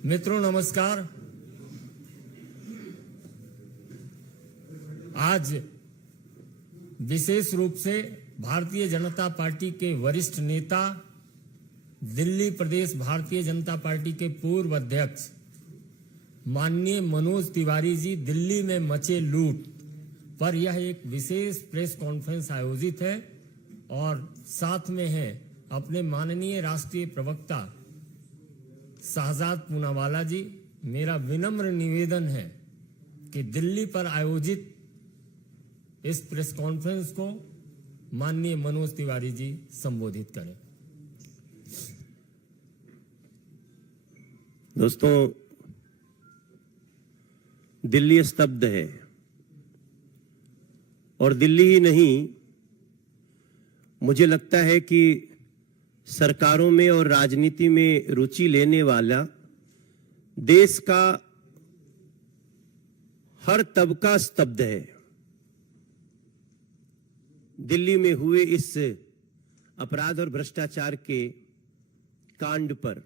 मित्रों नमस्कार। आज विशेष रूप से भारतीय जनता पार्टी के वरिष्ठ नेता, दिल्ली प्रदेश भारतीय जनता पार्टी के पूर्व अध्यक्ष माननीय मनोज तिवारी जी दिल्ली में मचे लूट पर यह एक विशेष प्रेस कॉन्फ्रेंस आयोजित है और साथ में है अपने माननीय राष्ट्रीय प्रवक्ता शहजाद पूनावाला जी। मेरा विनम्र निवेदन है कि दिल्ली पर आयोजित इस प्रेस कॉन्फ्रेंस को माननीय मनोज तिवारी जी संबोधित करें। दोस्तों, दिल्ली स्तब्ध है और दिल्ली ही नहीं, मुझे लगता है कि सरकारों में और राजनीति में रुचि लेने वाला देश का हर तबका स्तब्ध है। दिल्ली में हुए इस अपराध और भ्रष्टाचार के कांड पर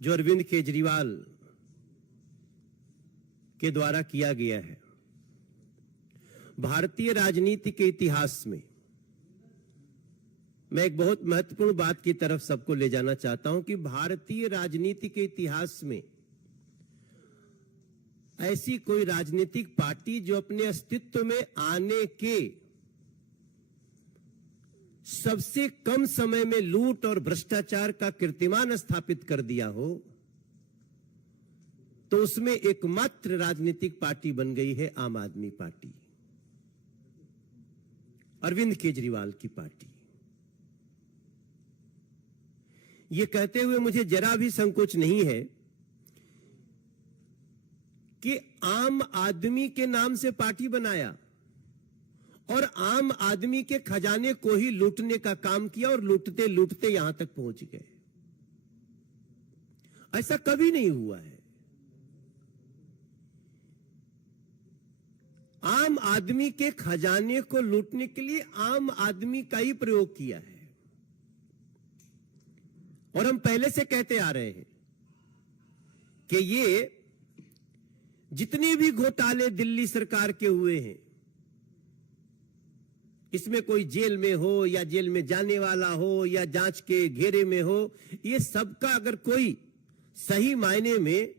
जो अरविंद केजरीवाल के द्वारा किया गया है, भारतीय राजनीति के इतिहास में मैं एक बहुत महत्वपूर्ण बात की तरफ सबको ले जाना चाहता हूं कि भारतीय राजनीति के इतिहास में ऐसी कोई राजनीतिक पार्टी जो अपने अस्तित्व में आने के सबसे कम समय में लूट और भ्रष्टाचार का कीर्तिमान स्थापित कर दिया हो, तो उसमें एकमात्र राजनीतिक पार्टी बन गई है आम आदमी पार्टी, अरविंद केजरीवाल की पार्टी। ये कहते हुए मुझे जरा भी संकोच नहीं है कि आम आदमी के नाम से पार्टी बनाया और आम आदमी के खजाने को ही लूटने का काम किया और लूटते लूटते यहां तक पहुंच गए। ऐसा कभी नहीं हुआ है। आम आदमी के खजाने को लूटने के लिए आम आदमी का ही प्रयोग किया है और हम पहले से कहते आ रहे हैं कि ये जितने भी घोटाले दिल्ली सरकार के हुए हैं, इसमें कोई जेल में हो या जेल में जाने वाला हो या जांच के घेरे में हो, ये सबका अगर कोई सही मायने में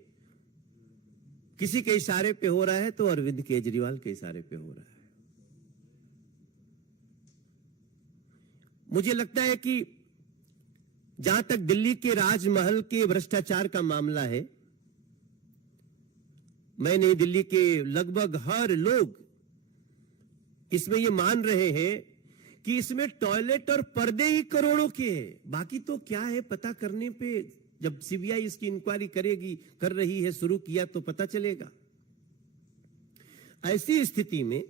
किसी के इशारे पे हो रहा है तो अरविंद केजरीवाल के इशारे पे हो रहा है। मुझे लगता है कि जहां तक दिल्ली के राजमहल के भ्रष्टाचार का मामला है, मैं नहीं, दिल्ली के लगभग हर लोग इसमें ये मान रहे हैं कि इसमें टॉयलेट और पर्दे ही करोड़ों के हैं। बाकी तो क्या है पता करने पे, जब सीबीआई इसकी इंक्वायरी कर रही है, शुरू किया तो पता चलेगा। ऐसी स्थिति में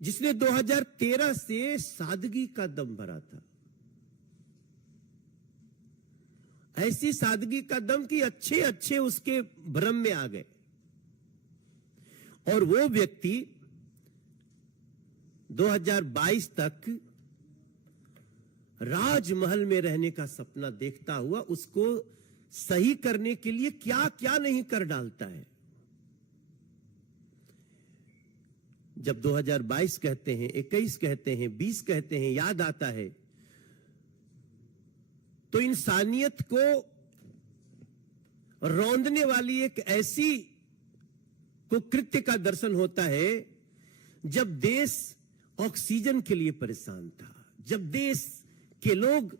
जिसने 2013 से सादगी का दम भरा था, ऐसी सादगी का दम कि अच्छे अच्छे उसके भ्रम में आ गए और वो व्यक्ति 2022 तक राजमहल में रहने का सपना देखता हुआ उसको सही करने के लिए क्या क्या नहीं कर डालता है। जब 2022 कहते हैं, 21 कहते हैं, 20 कहते हैं, याद आता है तो इंसानियत को रौंदने वाली एक ऐसी कुकृत्य का दर्शन होता है जब देश ऑक्सीजन के लिए परेशान था, जब देश के लोग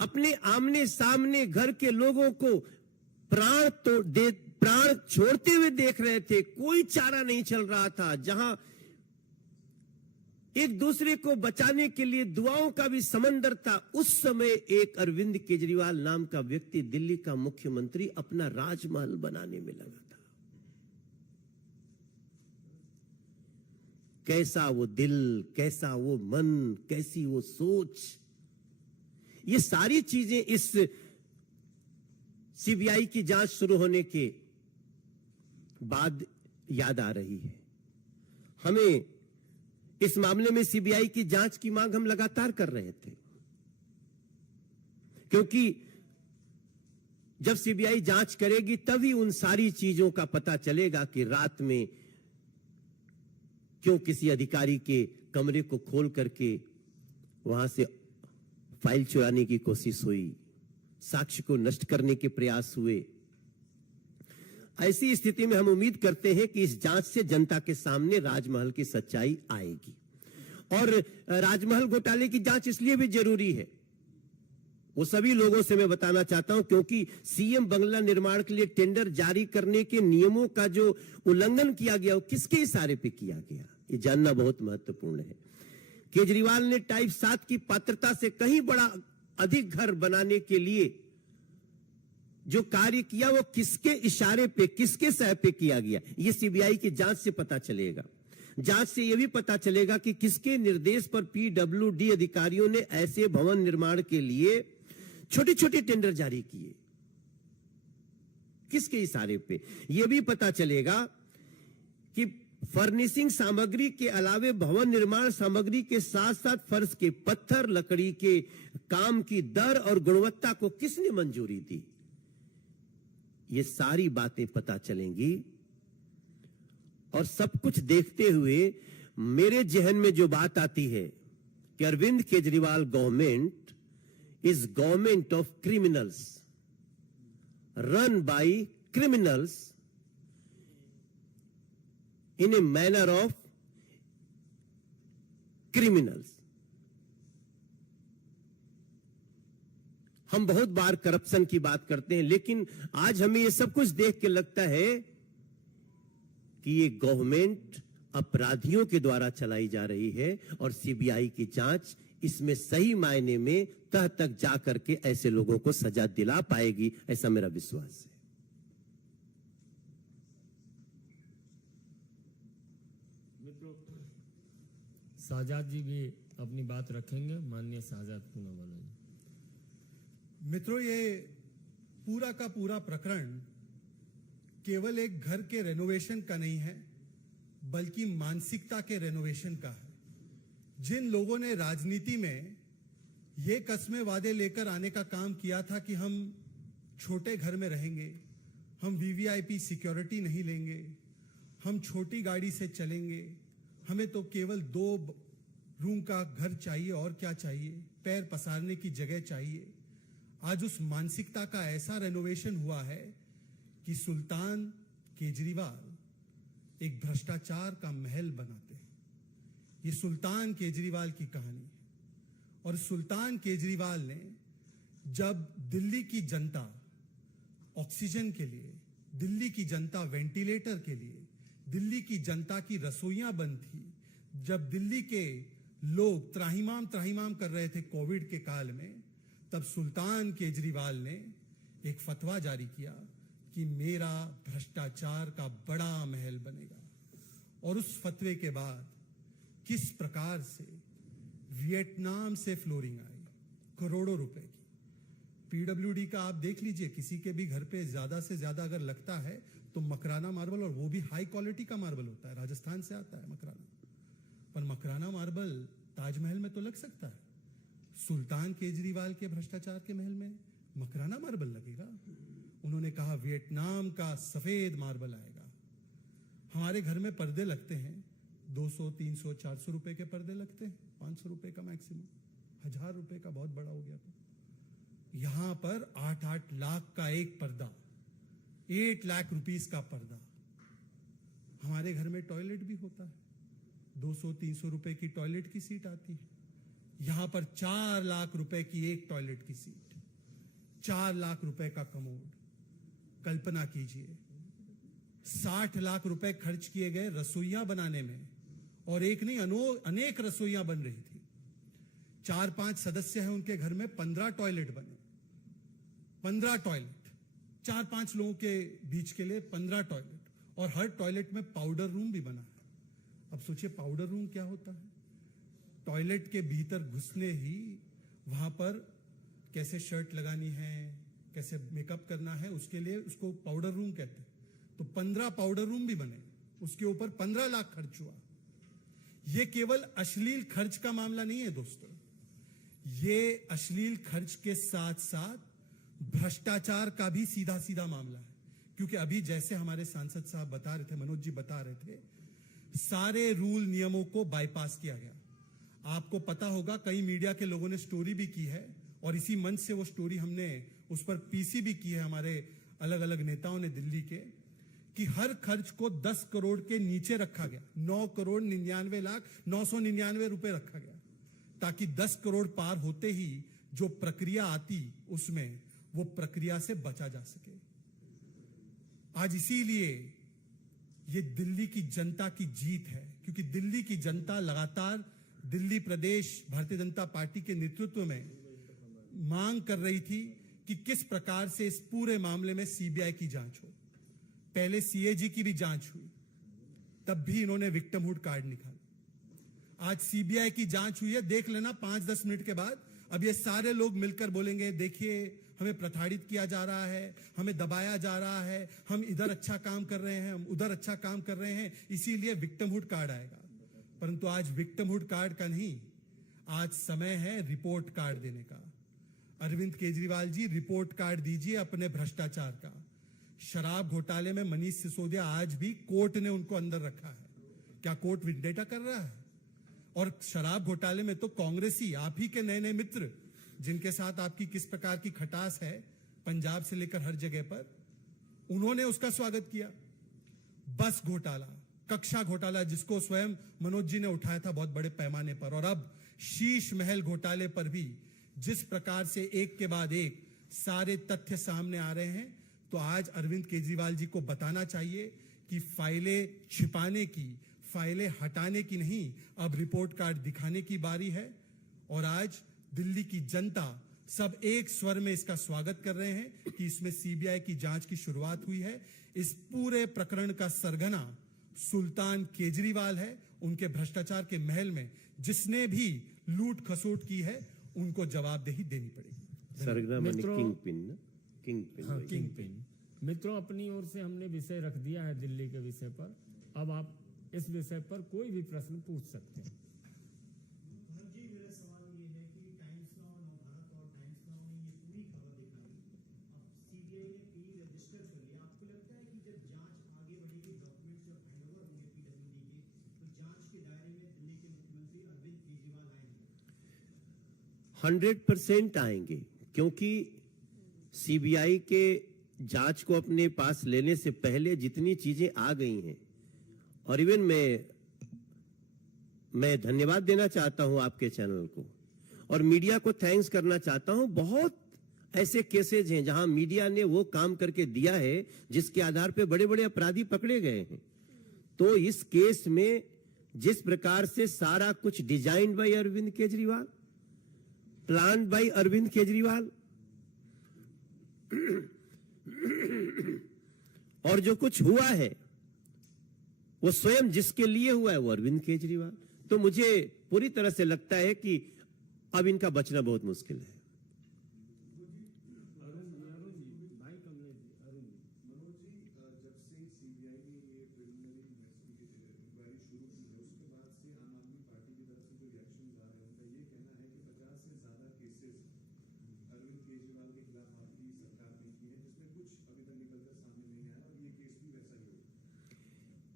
अपने आमने सामने घर के लोगों को प्राण छोड़ते हुए देख रहे थे, कोई चारा नहीं चल रहा था, जहां एक दूसरे को बचाने के लिए दुआओं का भी समंदर था, उस समय एक अरविंद केजरीवाल नाम का व्यक्ति दिल्ली का मुख्यमंत्री अपना राजमहल बनाने में लगा था। कैसा वो दिल, कैसा वो मन, कैसी वो सोच, ये सारी चीजें इस सीबीआई की जांच शुरू होने के बाद याद आ रही है। हमें इस मामले में सीबीआई की जांच की मांग हम लगातार कर रहे थे। क्योंकि जब सीबीआई जांच करेगी तभी उन सारी चीजों का पता चलेगा कि रात में क्यों किसी अधिकारी के कमरे को खोल करके वहां से फाइल चुराने की कोशिश हुई, साक्ष्य को नष्ट करने के प्रयास हुए। ऐसी स्थिति में हम उम्मीद करते हैं कि इस जांच से जनता के सामने राजमहल की सच्चाई आएगी। और राजमहल घोटाले की जांच इसलिए भी जरूरी है, वो सभी लोगों से मैं बताना चाहता हूं, क्योंकि सीएम बंगला निर्माण के लिए टेंडर जारी करने के नियमों का जो उल्लंघन किया गया वो किसके इशारे पे किया गया, ये जानना बहुत महत्वपूर्ण है। केजरीवाल ने टाइप 7 की पात्रता से कहीं बड़ा अधिक घर बनाने के लिए जो कार्य किया वो किसके इशारे पे, किसके सह पे किया गया, ये सीबीआई की जांच से पता चलेगा। जांच से यह भी पता चलेगा कि किसके निर्देश पर पीडब्ल्यूडी अधिकारियों ने ऐसे भवन निर्माण के लिए छोटे छोटे टेंडर जारी किए, किसके इशारे पे। यह भी पता चलेगा कि फर्निशिंग सामग्री के अलावे भवन निर्माण सामग्री के साथ साथ फर्श के पत्थर, लकड़ी के काम की दर और गुणवत्ता को किसने मंजूरी दी, ये सारी बातें पता चलेंगी। और सब कुछ देखते हुए मेरे जहन में जो बात आती है कि Arvind Kejriwal government is government of criminals, run by criminals in a manner of criminals. हम बहुत बार करप्शन की बात करते हैं, लेकिन आज हमें यह सब कुछ देख के लगता है कि ये गवर्नमेंट अपराधियों के द्वारा चलाई जा रही है और सीबीआई की जांच इसमें सही मायने में तह तक जा करके ऐसे लोगों को सजा दिला पाएगी, ऐसा मेरा विश्वास है। मित्रों, शाहजाद जी भी अपनी बात रखेंगे। माननीय शाहजाद पूनावाला जी। मित्रों, ये पूरा का पूरा प्रकरण केवल एक घर के रेनोवेशन का नहीं है, बल्कि मानसिकता के रेनोवेशन का है। जिन लोगों ने राजनीति में ये कस्में वादे लेकर आने का काम किया था कि हम छोटे घर में रहेंगे, हम वीवीआईपी सिक्योरिटी नहीं लेंगे, हम छोटी गाड़ी से चलेंगे, हमें तो केवल 2 रूम का घर चाहिए और क्या चाहिए, पैर पसारने की जगह चाहिए। आज उस मानसिकता का ऐसा रेनोवेशन हुआ है कि सुल्तान केजरीवाल एक भ्रष्टाचार का महल बनाते हैं। ये सुल्तान केजरीवाल की कहानी है। और सुल्तान केजरीवाल ने जब दिल्ली की जनता ऑक्सीजन के लिए, दिल्ली की जनता वेंटिलेटर के लिए, दिल्ली की जनता की रसोइयां बंद थी, जब दिल्ली के लोग त्राहिमाम त्राहिमाम कर रहे थे कोविड के काल में, तब सुल्तान केजरीवाल ने एक फतवा जारी किया कि मेरा भ्रष्टाचार का बड़ा महल बनेगा। और उस फतवे के बाद किस प्रकार से वियतनाम से फ्लोरिंग आई, करोड़ों रुपए की। पीडब्ल्यूडी का आप देख लीजिए, किसी के भी घर पे ज्यादा से ज्यादा अगर लगता है तो मकराना मार्बल, और वो भी हाई क्वालिटी का मार्बल होता है, राजस्थान से आता है मकराना। पर मकराना मार्बल ताजमहल में तो लग सकता है, सुल्तान केजरीवाल के भ्रष्टाचार के महल में मकराना मार्बल लगेगा। उन्होंने कहा वियतनाम का सफेद मार्बल आएगा। हमारे घर में पर्दे लगते हैं, 200, 300, 400 रुपए के पर्दे लगते हैं, 500 रुपए का मैक्सिमम, 1000 रुपए का बहुत बड़ा हो गया। तो यहां पर 8-8 लाख का एक पर्दा, 8 लाख रुपीस का पर्दा। हमारे घर में टॉयलेट भी होता है, 200-300 रुपए की टॉयलेट की सीट आती है। यहां पर 4 लाख रुपए की एक टॉयलेट की सीट, 4 लाख रुपए का कमोड। कल्पना कीजिए, 60 लाख रुपए खर्च किए गए रसोइयां बनाने में, और एक नहीं अनेक रसोइयां बन रही थी। 4-5 सदस्य हैं उनके घर में, 15 टॉयलेट बने, 15 टॉयलेट, 4-5 लोगों के बीच के लिए 15 टॉयलेट, और हर टॉयलेट में पाउडर रूम भी बना है। अब सोचिए पाउडर रूम क्या होता है। टॉयलेट के भीतर घुसने ही वहां पर कैसे शर्ट लगानी है, कैसे मेकअप करना है, उसके लिए उसको पाउडर रूम कहते हैं। तो 15 पाउडर रूम भी बने, उसके ऊपर 15 लाख खर्च हुआ। यह केवल अश्लील खर्च का मामला नहीं है दोस्तों, ये अश्लील खर्च के साथ साथ भ्रष्टाचार का भी सीधा सीधा मामला है, क्योंकि अभी जैसे हमारे सांसद साहब बता रहे थे, मनोज जी बता रहे थे, सारे रूल नियमों को बाईपास किया गया। आपको पता होगा, कई मीडिया के लोगों ने स्टोरी भी की है और इसी मंच से वो स्टोरी हमने उस पर पीसी भी की है, हमारे अलग अलग नेताओं ने दिल्ली के, कि हर खर्च को 10 करोड़ के नीचे रखा गया। 9,99,999 रुपए रखा गया, ताकि 10 करोड़ पार होते ही जो प्रक्रिया आती उसमें वो प्रक्रिया से बचा जा सके। आज इसीलिए ये दिल्ली की जनता की जीत है, क्योंकि दिल्ली की जनता लगातार दिल्ली प्रदेश भारतीय जनता पार्टी के नेतृत्व में मांग कर रही थी कि किस प्रकार से इस पूरे मामले में सीबीआई की जांच हो। पहले सीएजी की भी जांच हुई, तब भी इन्होंने विक्टिमहुड कार्ड निकाला। आज सीबीआई की जांच हुई है, देख लेना 5-10 मिनट के बाद अब ये सारे लोग मिलकर बोलेंगे, देखिए हमें प्रताड़ित किया जा रहा है, हमें दबाया जा रहा है, हम इधर अच्छा काम कर रहे हैं, हम उधर अच्छा काम कर रहे हैं, इसीलिए विक्टिमहुड कार्ड आएगा। परंतु आज विक्टिमहुड कार्ड का नहीं, आज समय है रिपोर्ट कार्ड देने का। अरविंद केजरीवाल जी, रिपोर्ट कार्ड दीजिए अपने भ्रष्टाचार का। शराब घोटाले में मनीष सिसोदिया, आज भी कोर्ट ने उनको अंदर रखा है। क्या कोर्ट विंडेटा कर रहा है? और शराब घोटाले में तो कांग्रेसी, आप ही के नए नए मित्र, जिनके साथ आपकी किस प्रकार की खटास है पंजाब से लेकर हर जगह पर, उन्होंने उसका स्वागत किया। बस घोटाला, कक्षा घोटाला, जिसको स्वयं मनोज जी ने उठाया था बहुत बड़े पैमाने पर, और अब शीश महल घोटाले पर भी जिस प्रकार से एक के बाद एक सारे तथ्य सामने आ रहे हैं, तो आज अरविंद केजरीवाल जी को बताना चाहिए कि फाइलें छिपाने की, फाइलें हटाने की नहीं, अब रिपोर्ट कार्ड दिखाने की बारी है। और आज दिल्ली की जनता सब एक स्वर में इसका स्वागत कर रहे हैं कि इसमें सीबीआई की जांच की शुरुआत हुई है। इस पूरे प्रकरण का सरगना सुल्तान केजरीवाल है। उनके भ्रष्टाचार के महल में जिसने भी लूट खसोट की है, उनको जवाबदेही देनी पड़ेगी। सरगना माने मित्रों- किंग पिन ना, किंग पिन। हाँ, किंग पिन। मित्रों, अपनी ओर से हमने विषय रख दिया है दिल्ली के विषय पर। अब आप इस विषय पर कोई भी प्रश्न पूछ सकते हैं। जी, मेरा सवाल ये है कि टाइम्स नाउ, नवभारत और टाइम्स नाउ ने ये पूरी खबर दिखाई। अब सीबीआई ने पी रजिस्टर कर लिया। आपको लगता है कि जब जांच आगे बढ़ेगी, डॉक्यूमेंट्स जब हैंडओवर होंगे पीडब्ल्यूडी के, तो जांच के दायरे में दिल्ली के मुख्यमंत्री अरविंद केजरीवाल आएंगे? 100% आएंगे, क्योंकि सीबीआई के जांच को अपने पास लेने से पहले जितनी चीजें आ गई हैं, और इवन मैं धन्यवाद देना चाहता हूं आपके चैनल को और मीडिया को थैंक्स करना चाहता हूं। बहुत ऐसे केसेज हैं जहां मीडिया ने वो काम करके दिया है जिसके आधार पे बड़े बड़े अपराधी पकड़े गए हैं। तो इस केस में जिस प्रकार से सारा कुछ design by Arvind Kejriwal, plan by Arvind Kejriwal, और जो कुछ हुआ है वो स्वयं जिसके लिए हुआ है वो अरविंद केजरीवाल। तो मुझे पूरी तरह से लगता है कि अब इनका बचना बहुत मुश्किल है।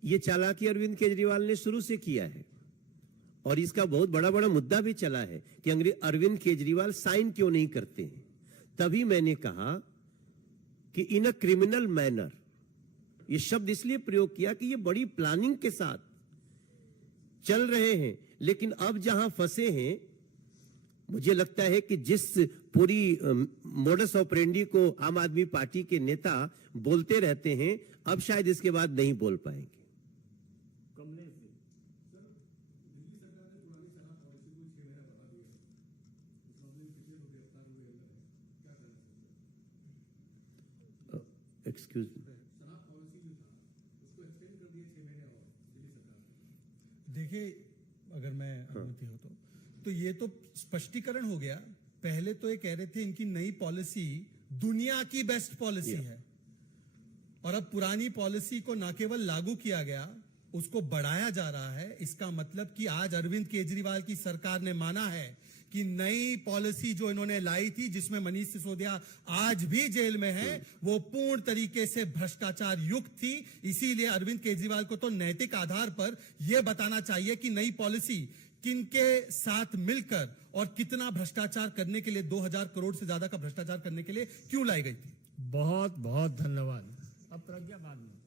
ये चालाकी अरविंद केजरीवाल ने शुरू से किया है और इसका बहुत बड़ा बड़ा मुद्दा भी चला है कि अरविंद केजरीवाल साइन क्यों नहीं करते हैं। तभी मैंने कहा कि इन अ क्रिमिनल मैनर, ये शब्द इसलिए प्रयोग किया कि ये बड़ी प्लानिंग के साथ चल रहे हैं। लेकिन अब जहां फंसे हैं, मुझे लगता है कि जिस पूरी मोडस ऑपरेंडी को आम आदमी पार्टी के नेता बोलते रहते हैं, अब शायद इसके बाद नहीं बोल पाएंगे। एक्सक्यूज मी, देखिए, अगर मैं अनुमति हो तो ये तो स्पष्टीकरण हो गया। पहले तो ये कह रहे थे इनकी नई पॉलिसी दुनिया की बेस्ट पॉलिसी है, और अब पुरानी पॉलिसी को न केवल लागू किया गया, उसको बढ़ाया जा रहा है। इसका मतलब कि आज अरविंद केजरीवाल की सरकार ने माना है कि नई पॉलिसी जो इन्होंने लाई थी, जिसमें मनीष सिसोदिया आज भी जेल में है, वो पूर्ण तरीके से भ्रष्टाचार युक्त थी। इसीलिए अरविंद केजरीवाल को तो नैतिक आधार पर यह बताना चाहिए कि नई पॉलिसी किनके साथ मिलकर और कितना भ्रष्टाचार करने के लिए, 2000 करोड़ से ज्यादा का भ्रष्टाचार करने के लिए क्यों लाई गई थी। बहुत बहुत धन्यवाद। अब प्रज्ञा बाद में।